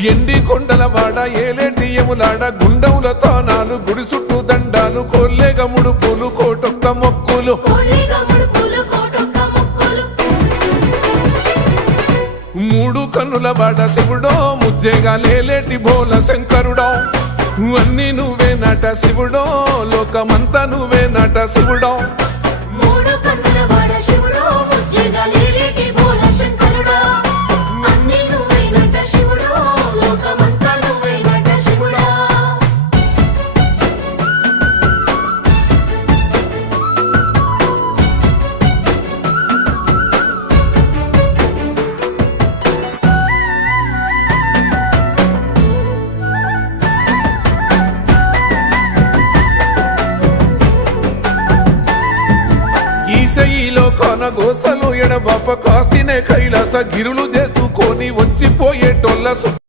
ఎండి కొండల వాడ ఏలేటి యములాడ గుండముల తానాలు గుడి చుట్టూ దండాలు కొల్లేగ ముడుపులు కోటొక్క మొక్కులు మూడు కన్నుల వాడ శివుడో ముజ్జేగా లేలేటి బోల శంకరుడో అన్ని నువ్వే నట శివుడో లోకమంతా నువ్వే నట శివుడో ఈశయిలో కొనగోసలు ఎడబాప కాసినే కైలాస గిరులు చేసుకొని వచ్చిపోయేటోళ్ళ